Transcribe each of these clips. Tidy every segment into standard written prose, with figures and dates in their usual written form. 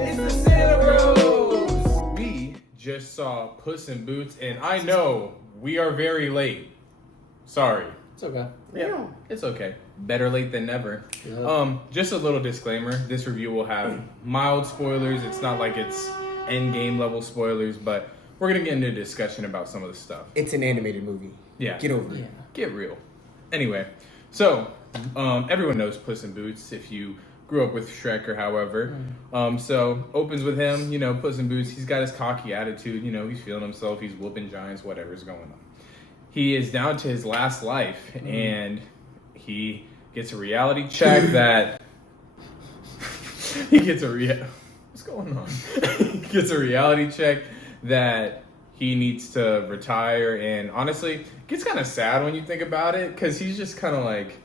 It's the CineBros! We just saw Puss in Boots, and I know we are very late. Sorry. It's okay. Yeah, it's okay. Better late than never. Just a little disclaimer. This review will have mild spoilers. It's not like it's end-game level spoilers, but we're going to get into a discussion about some of the stuff. It's an animated movie. Yeah. Get over it. Get real. Anyway, so everyone knows Puss in Boots if you grew up with Shrek or however. So opens with him, you know, Puss in Boots. He's got his cocky attitude. You know, he's feeling himself. He's whooping giants, whatever's going on. He is down to his last life, and he gets a reality check that... What's going on? He gets a reality check that he needs to retire, and honestly, it gets kind of sad when you think about it, because he's just kind of like...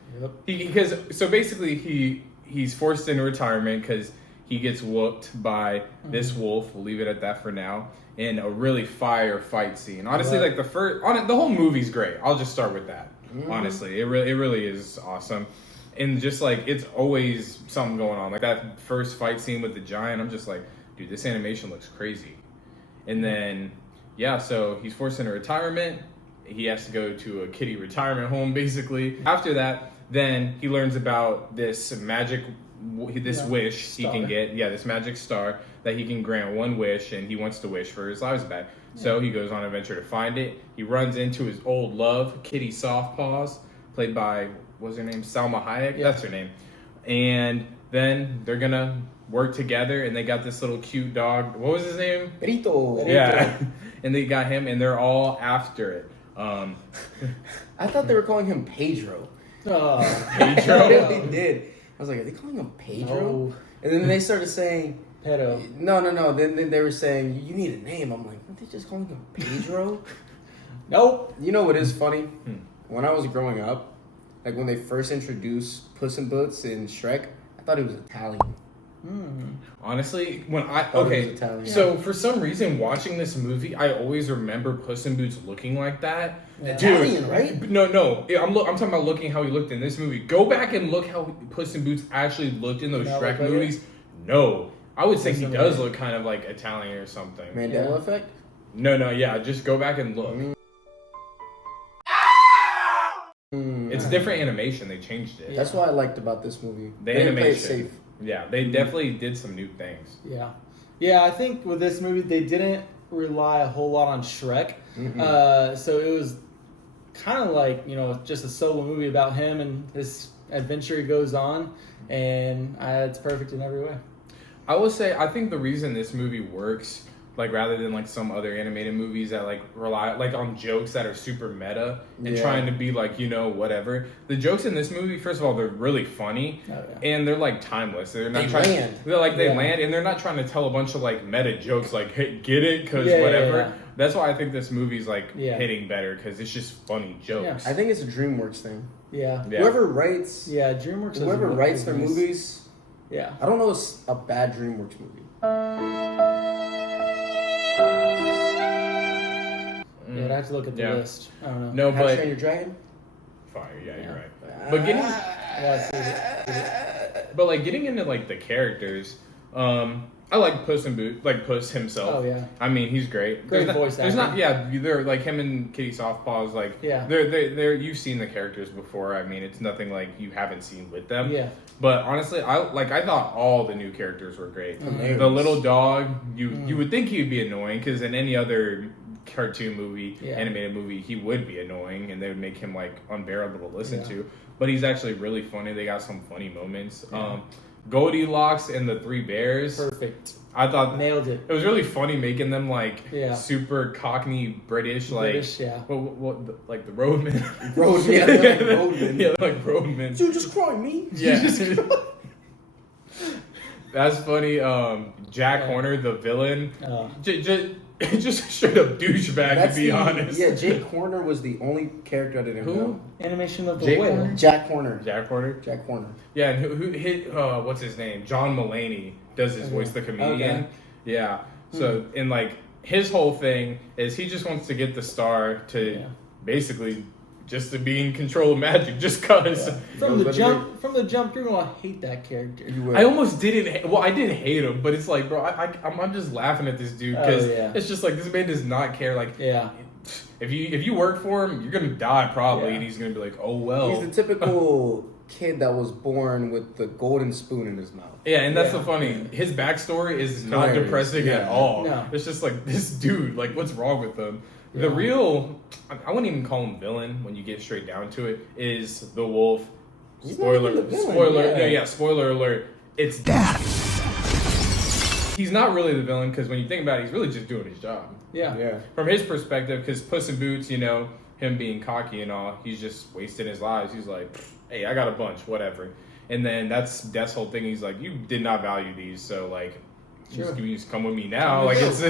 So basically, he's forced into retirement because he gets whooped by this wolf. We'll leave it at that for now. In a really fire fight scene. Honestly, like the whole movie's great. I'll just start with that. Honestly, it really is awesome. And just like, it's always something going on. Like that first fight scene with the giant, I'm just like, dude, this animation looks crazy. And then, yeah, so he's forced into retirement. He has to go to a kiddie retirement home, basically. After that, then he learns about this wish he can get. Yeah, this magic star that he can grant one wish, and he wants to wish for his lives back. So he goes on an adventure to find it. He runs into his old love, Kitty Softpaws, played by, what's her name? Salma Hayek? Yeah. That's her name. And then they're going to work together, and they got this little cute dog. What was his name? Perito. Yeah. And they got him, and they're all after it. I thought they were calling him Pedro. Pedro? I really did. I was like, are they calling him Pedro? No. And then they started saying... Pedo. No. Then they were saying, you need a name. I'm like, aren't they just calling him Pedro? Nope. You know what is funny? When I was growing up, like when they first introduced Puss in Boots in Shrek, I thought he was Italian. Honestly, when so for some reason watching this movie, I always remember Puss in Boots looking like that. Yeah. Italian, right? No. I'm talking about looking how he looked in this movie. Go back and look how Puss in Boots actually looked in those Shrek movies. No, I would say he does look kind of like Italian or something. Mandela effect? No, yeah. Just go back and look. It's different animation. They changed it. That's what I liked about this movie. The they didn't play it animation. safe. Yeah, they definitely did some new things. Yeah. I think with this movie they didn't rely a whole lot on Shrek. So it was kind of like, you know, just a solo movie about him and his adventure he goes on, and it's perfect in every way. I will say, I think the reason this movie works, like rather than like some other animated movies that like rely like on jokes that are super meta and trying to be like, you know, whatever. The jokes in this movie, first of all, they're really funny and they're like timeless. They're not they land, and they're not trying to tell a bunch of like meta jokes like, hey, get it, because whatever. Yeah. That's why I think this movie's like hitting better, because it's just funny jokes. I think it's a DreamWorks thing. Yeah. Whoever writes DreamWorks. Whoever writes their movies. Yeah. I don't know a bad DreamWorks movie. I'd have to look at the list. I don't No, know. How to Train Your Dragon? Fire, you're right. But getting into like the characters, I like Puss in Boots, like Puss himself. Oh yeah. I mean, he's great. Great voice acting. They're like him and Kitty Softpaws. Like, they're you've seen the characters before. I mean, it's nothing like you haven't seen with them. Yeah. But honestly, I thought all the new characters were great. The little dog, you would think he would be annoying, because in any other cartoon movie, animated movie, he would be annoying, and they would make him like unbearable to listen to. But he's actually really funny. They got some funny moments. Goldilocks and the Three Bears. Perfect. I thought nailed it. It was really funny making them like super Cockney British, like what like the roadmen. Like roadmen. You just cry me. Yeah. That's funny. Jack Horner, the villain, just straight up douchebag, to be honest. Yeah, Jake Horner was the only character I didn't know. Animation of the Whale. Jack Horner. Jack Horner. Yeah, and who hit? What's his name? John Mulaney does his voice, the comedian. Okay. Yeah. So and like his whole thing is he just wants to get the star to basically just to be in control of magic, just cause. Yeah. From the jump, you're gonna hate that character. I almost didn't. Well, I did hate him, but it's like, bro, I'm just laughing at this dude because it's just like this man does not care. Like, if you work for him, you're gonna die probably, and he's gonna be like, oh well. He's the typical kid that was born with the golden spoon in his mouth. Yeah, and that's the funny. His backstory is not depressing at all. No. It's just like this dude. Like, what's wrong with him? The real, I wouldn't even call him villain when you get straight down to it, is the wolf. Spoiler alert. It's death. He's not really the villain because when you think about it, he's really just doing his job. Yeah. From his perspective, because Puss in Boots, him being cocky and all, he's just wasting his lives. He's like, hey, I got a bunch, whatever. And then that's Death's whole thing. He's like, you did not value these, so like, you just come with me now. Like it's,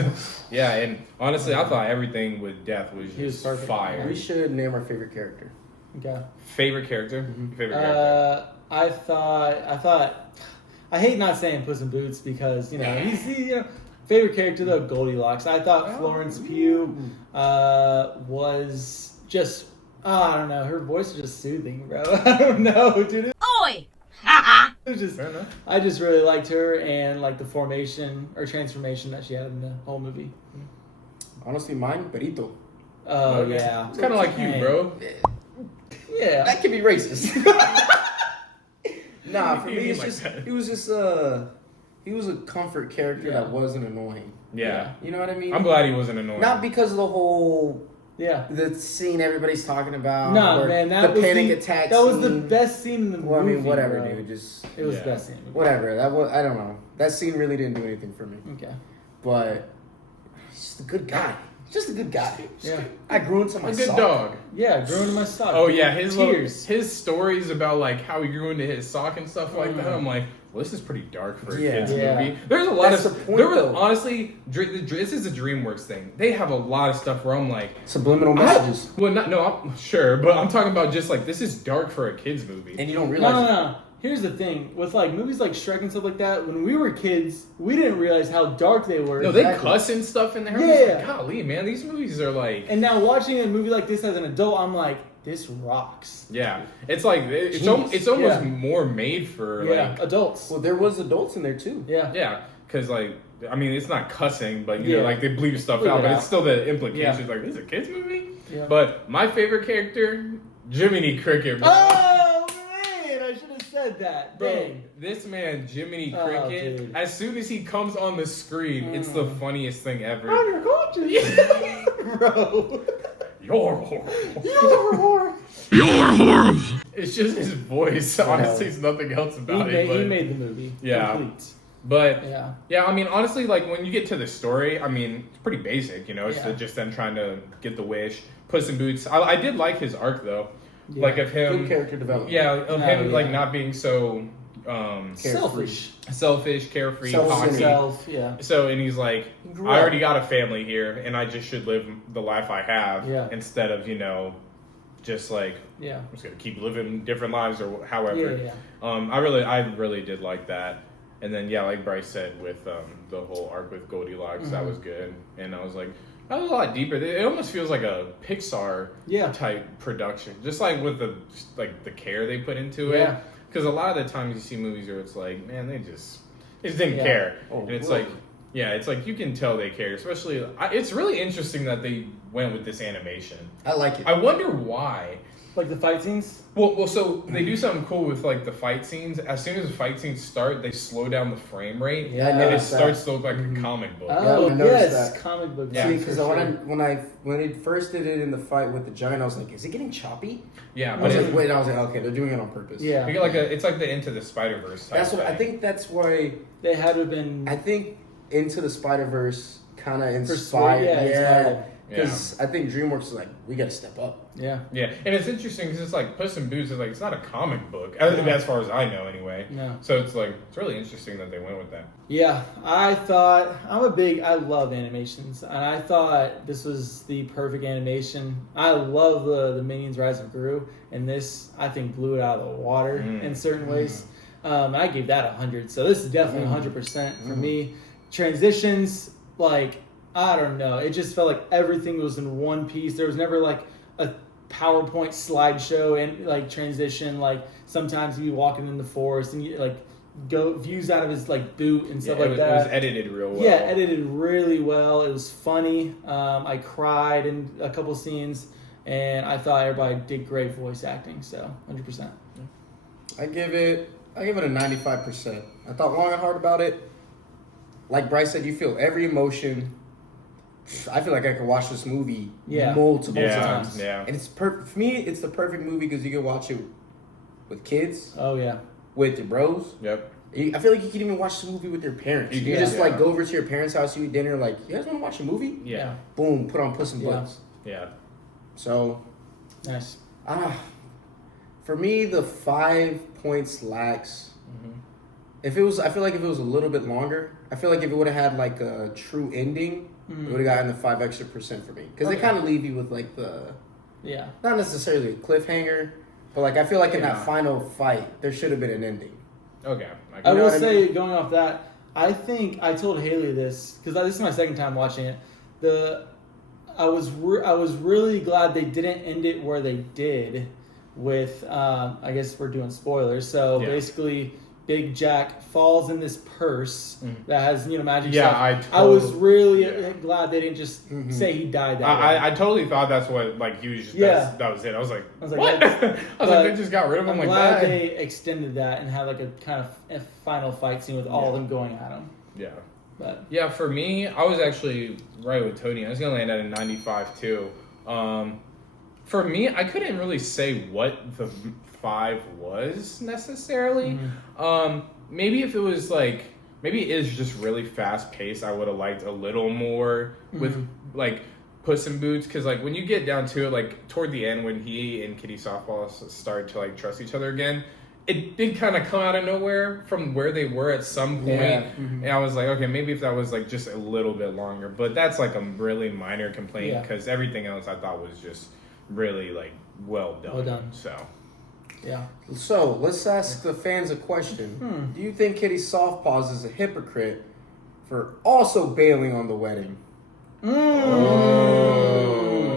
and honestly, I thought everything with Death was just fire. We should name our favorite character. Okay. Favorite character? Favorite character? I thought, I hate not saying Puss in Boots because he's favorite character though, Goldilocks. I thought Florence Pugh was just, I don't know, her voice is just soothing, bro. I don't know, dude. Oi! It was just, I just really liked her and like the formation or transformation that she had in the whole movie. Honestly, mine, Perito. Oh yeah, it's kind of like you, bro. Yeah, that could be racist. Nah, for me, it's just he was a comfort character that wasn't annoying. Yeah, you know what I mean. I'm glad he wasn't annoying. Not because of the whole. Yeah, the scene everybody's talking about. No, man, that the was panic attack. That was the best scene in the movie. Well, I mean, whatever, bro. dude. Just it was the best scene. Whatever. That was. I don't know. That scene really didn't do anything for me. Okay, but he's just a good guy. He's just a good guy. Yeah, I grew into my good sock. dog. Yeah, grew into my sock. Oh yeah, his stories about like how he grew into his sock and stuff like that. I'm like, well, this is pretty dark for a kid's movie. There's a lot That's of the point, there was though. honestly, this is a DreamWorks thing. They have a lot of stuff where I'm like subliminal messages. I'm sure, but I'm talking about just like this is dark for a kid's movie, and you don't realize. No. Here's the thing with like movies like Shrek and stuff like that. When we were kids, we didn't realize how dark they were. No, they cuss and stuff in there. Yeah, like, golly, man, these movies are like. And now watching a movie like this as an adult, I'm like, this rocks. Yeah, it's like it's almost more made for like adults. Well, there was adults in there too. Yeah, because like I mean, it's not cussing, but you know, like they bleep stuff out, but it's still the implications. Like this is a kids movie. Yeah. But my favorite character, Jiminy Cricket, bro. Oh man, I should have said that. Bro, Dang. this man, Jiminy Cricket, dude. as soon as he comes on the screen, it's the funniest thing ever. You're gorgeous, bro. You're horrible. You're horrible. You're horrible. It's just his voice. Honestly, it's nothing else about it. He made the movie. Yeah. Complete. But yeah, I mean, honestly, like when you get to the story, I mean, it's pretty basic. You know, it's just them trying to get the wish. Puss in Boots. I did like his arc though, like of him. Good character development. Yeah, of him like not being so selfish, carefree, cocky. So, and he's like, I already got a family here, and I just should live the life I have instead of just like I'm just gonna keep living different lives or however. I really did like that. And then like Bryce said with the whole arc with Goldilocks, that was good. And I was like, that was a lot deeper. It almost feels like a Pixar type production, just like with the care they put into it. Because a lot of the times you see movies where it's like, man, they just didn't care, and it's like. Yeah, it's like you can tell they care. Especially, it's really interesting that they went with this animation. I like it. I wonder why. Like the fight scenes? Well, so they do something cool with like the fight scenes. As soon as the fight scenes start, they slow down the frame rate, and it starts to look like a comic book. Oh, I noticed yes, that. comic book. Yeah, because when they first did it in the fight with the giant, I was like, is it getting choppy? Yeah, I was like, okay, they're doing it on purpose. Yeah, you get like it's like the Into the Spider-Verse type. That's what I think. That's why they had to have been. I think Into the Spider-Verse kind of inspired. Because I think DreamWorks is like, we got to step up. Yeah, and it's interesting because it's like Puss in Boots is like it's not a comic book as far as I know anyway. No. So it's like it's really interesting that they went with that. Yeah, I thought I love animations, and I thought this was the perfect animation. I love the Minions Rise of Gru, and this I think blew it out of the water in certain ways. I gave that 100, so this is definitely 100% for me. Transitions, like I don't know, it just felt like everything was in one piece. There was never like PowerPoint slideshow and like transition. Like sometimes he'd be walking in the forest and you like go views out of his like boot and stuff like that. It was edited real well. Yeah, edited really well. It was funny. I cried in a couple scenes, and I thought everybody did great voice acting. So 100%. I give it a 95%. I thought long and hard about it. Like Bryce said, you feel every emotion. I feel like I could watch this movie multiple times. Yeah. And it's for me, it's the perfect movie because you can watch it with kids. Oh yeah. With your bros. Yep. I feel like you can even watch the movie with your parents. You just like go over to your parents' house, you eat dinner, like, you guys want to watch a movie? Yeah. Boom, put on Puss in Boots. Yeah. So. Nice. For me, the 5 points lacks. If it was, I feel like if it was a little bit longer, I feel like if it would have had like a true ending, it would have gotten the 5 extra % for me. Because they kind of leave you with like not necessarily a cliffhanger, but like I feel like in that final fight, there should have been an ending. Okay. I will say, going off that, I think I told Haley this because this is my second time watching it. I was really glad they didn't end it where they did with I guess we're doing spoilers. So basically, Big Jack falls in this purse that has magic stuff. I was really glad they didn't just say he died that way. I totally thought that's what he was just that was it. I was like what? They just got rid of him. I'm glad they extended that and had like a kind of a final fight scene with all of them going at him. Yeah. But for me, I was actually right with Tony. I was gonna land at a 95 too. For me, I couldn't really say what the 5 was necessarily. Maybe if it was maybe it is just really fast paced, I would have liked a little more with Puss in Boots, because when you get down to it, toward the end when he and Kitty Softball started to trust each other again, it did kind of come out of nowhere from where they were at some point. And I was like, okay, maybe if that was just a little bit longer, but that's a really minor complaint because everything else I thought was just really well done. Well done. So let's ask the fans a question. Do you think Kitty Softpaws is a hypocrite for also bailing on the wedding?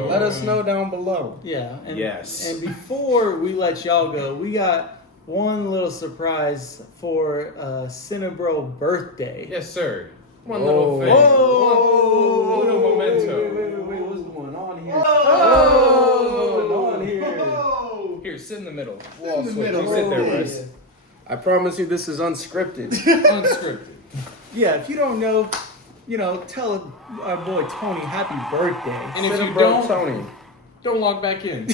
Let us know down below. Yeah. And, yes. And before we let y'all go, we got one little surprise for CineBro birthday. Yes, sir. One little thing. Whoa! Little memento. Wait, what's going on here? What's going on here? Here, sit in the middle. We'll Sit in the middle. You sit there, Russ. I promise you this is unscripted. Unscripted. Yeah, if you don't know, tell our boy Tony happy birthday. And if you don't, Tony, don't log back in.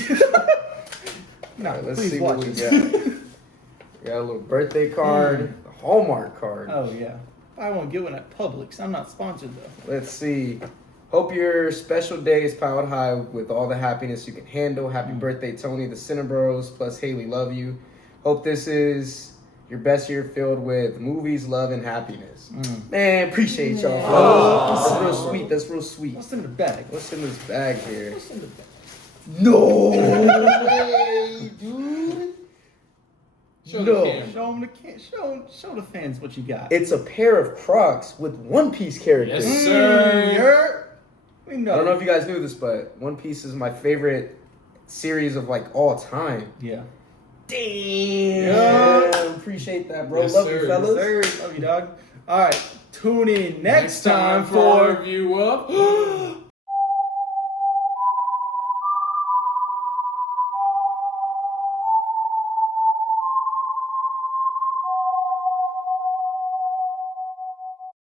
No, let's see what we got. We got a little birthday card, a Hallmark card. Oh yeah. I won't get one at Publix. I'm not sponsored though. Let's see. Hope your special day is powered high with all the happiness you can handle. Happy birthday, Tony, the CineBros, plus Haley, love you. Hope this is your best year filled with movies, love, and happiness. Man, appreciate y'all. That's real sweet. That's real sweet. What's in the bag? What's in this bag here? What's in the bag? No way, dude. Show the camera. Show the fans what you got. It's a pair of Crocs with One Piece characters. Yes, sir. We know. I don't know if you guys knew this, but One Piece is my favorite series of all time. Yeah. Damn. Appreciate that, bro. Yes, Love sir. you, fellas. Yes, sir. Love you, dog. All right. Tune in next time for review of